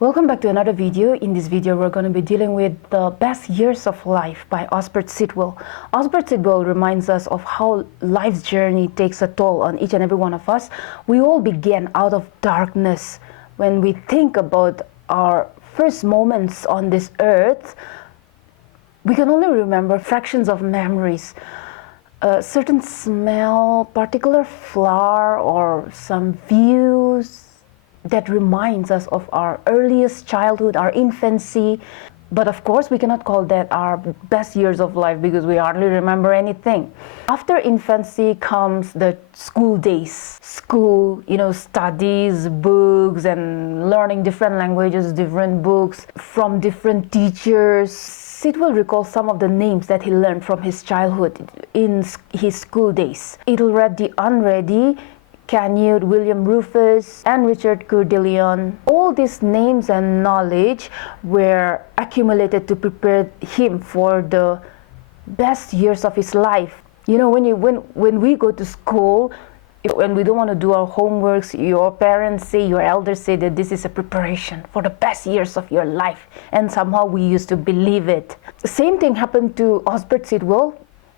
Welcome back to another video. In this video, we're going to be dealing with the best years of life by Osbert Sitwell. Osbert Sitwell reminds us of how life's journey takes a toll on each and every one of us. We all began out of darkness. When we think about our first moments on this earth, we can only remember fractions of memories. A certain smell, particular flower, or some views that reminds us of our earliest childhood, our infancy. But of course, we cannot call that our best years of life because we hardly remember anything. After infancy comes the school days. School, studies, books, and learning different languages, different books from different teachers. Sitwell recalls some of the names that he learned from his childhood in his school days. Ethelred the Unready, Canute, William Rufus, and Richard Coeur de Lion. All these names and knowledge were accumulated to prepare him for the best years of his life. When we go to school, when we don't want to do our homeworks, your parents say, your elders say that this is a preparation for the best years of your life. And somehow we used to believe it. The same thing happened to Osbert Sitwell.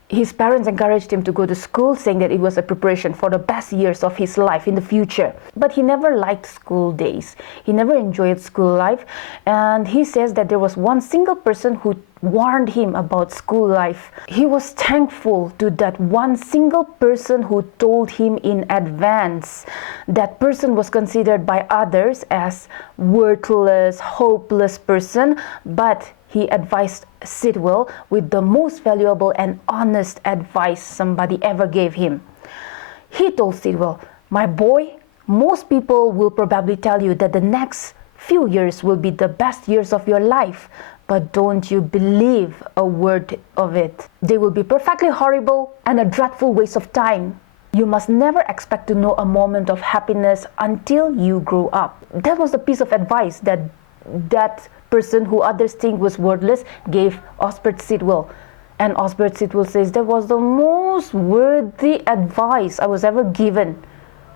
His parents encouraged him to go to school, saying that it was a preparation for the best years of his life in the future. But he never liked school days. He never enjoyed school life. And he says that there was one single person who warned him about school life. He was thankful to that one single person who told him in advance. That person was considered by others as worthless, hopeless person, but he advised Sitwell with the most valuable and honest advice somebody ever gave him. He told Sitwell, "My boy, most people will probably tell you that the next few years will be the best years of your life, but don't you believe a word of it. They will be perfectly horrible and a dreadful waste of time. You must never expect to know a moment of happiness until you grow up." That was the piece of advice that person who others think was worthless gave Osbert Sitwell. And Osbert Sitwell says that was the most worthy advice I was ever given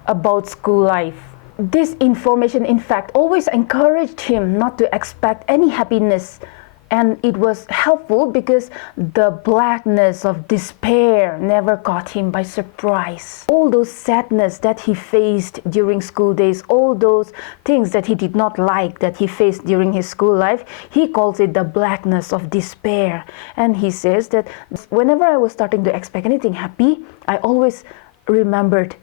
about school life. This information, in fact, always encouraged him not to expect any happiness. And it was helpful because the blackness of despair never caught him by surprise. All those sadness that he faced during school days, all those things that he did not like that he faced during his school life, he calls it the blackness of despair. And he says that whenever I was starting to expect anything happy, I always remembered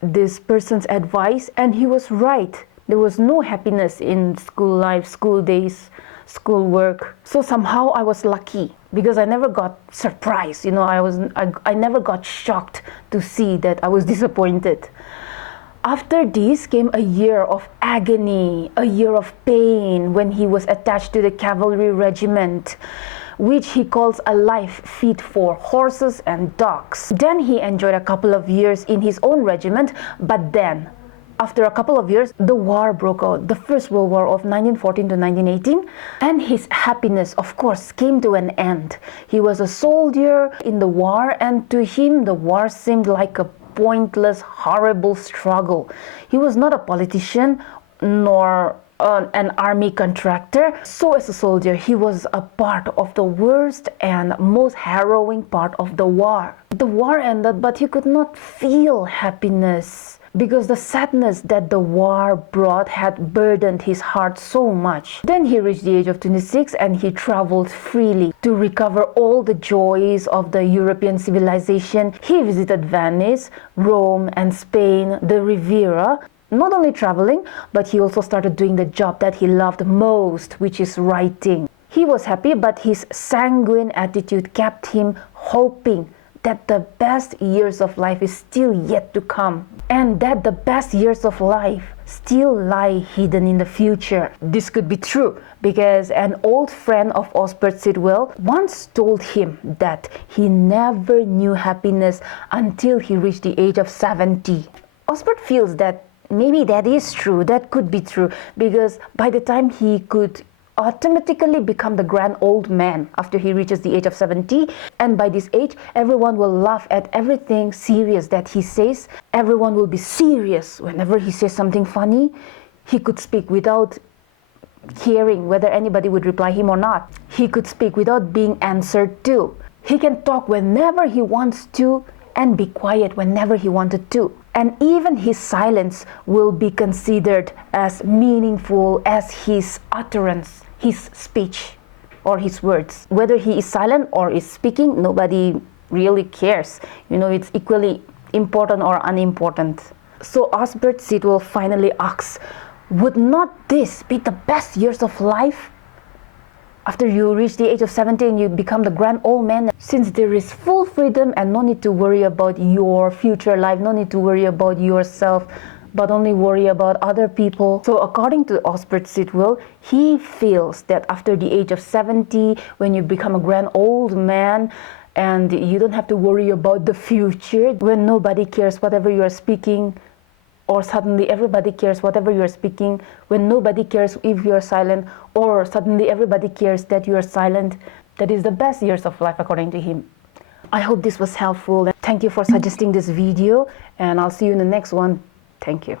this person's advice, and he was right. There was no happiness in school life, school days, school work. So somehow I was lucky because I never got surprised. I never got shocked to see that I was disappointed. After this came a year of agony, a year of pain when he was attached to the Cavalry regiment, which he calls a life fit for horses and dogs. Then he enjoyed a couple of years in his own regiment, but then after a couple of years, the war broke out, the First World War of 1914 to 1918, and his happiness, of course, came to an end. He was a soldier in the war, and to him, the war seemed like a pointless, horrible struggle. He was not a politician, nor an army contractor. So as a soldier, he was a part of the worst and most harrowing part of the war. The war ended, but he could not feel happiness, because the sadness that the war brought had burdened his heart so much. Then he reached the age of 26 and he traveled freely to recover all the joys of the European civilization. He visited Venice, Rome, and Spain, the Riviera. Not only traveling, but he also started doing the job that he loved most, which is writing. He was happy, but his sanguine attitude kept him hoping that the best years of life is still yet to come, and that the best years of life still lie hidden in the future. This could be true because an old friend of Osbert Sitwell once told him that he never knew happiness until he reached the age of 70. Osbert feels that maybe that is true, that could be true, because by the time he could automatically become the grand old man after he reaches the age of 70. And by this age, everyone will laugh at everything serious that he says. Everyone will be serious whenever he says something funny. He could speak without caring whether anybody would reply him or not. He could speak without being answered to. He can talk whenever he wants to and be quiet whenever he wanted to. And even his silence will be considered as meaningful as his utterance, his speech, or his words. Whether he is silent or is speaking, nobody really cares. It's equally important or unimportant. So Osbert Sitwell finally asks, would not this be the best years of life? After you reach the age of 17, you become the grand old man. Since there is full freedom and no need to worry about your future life, no need to worry about yourself, but only worry about other people. So according to Osbert Sitwell, he feels that after the age of 70, when you become a grand old man, and you don't have to worry about the future, when nobody cares whatever you are speaking, or suddenly everybody cares whatever you are speaking, when nobody cares if you are silent, or suddenly everybody cares that you are silent. That is the best years of life according to him. I hope this was helpful. Thank you for suggesting this video, and I'll see you in the next one. Thank you.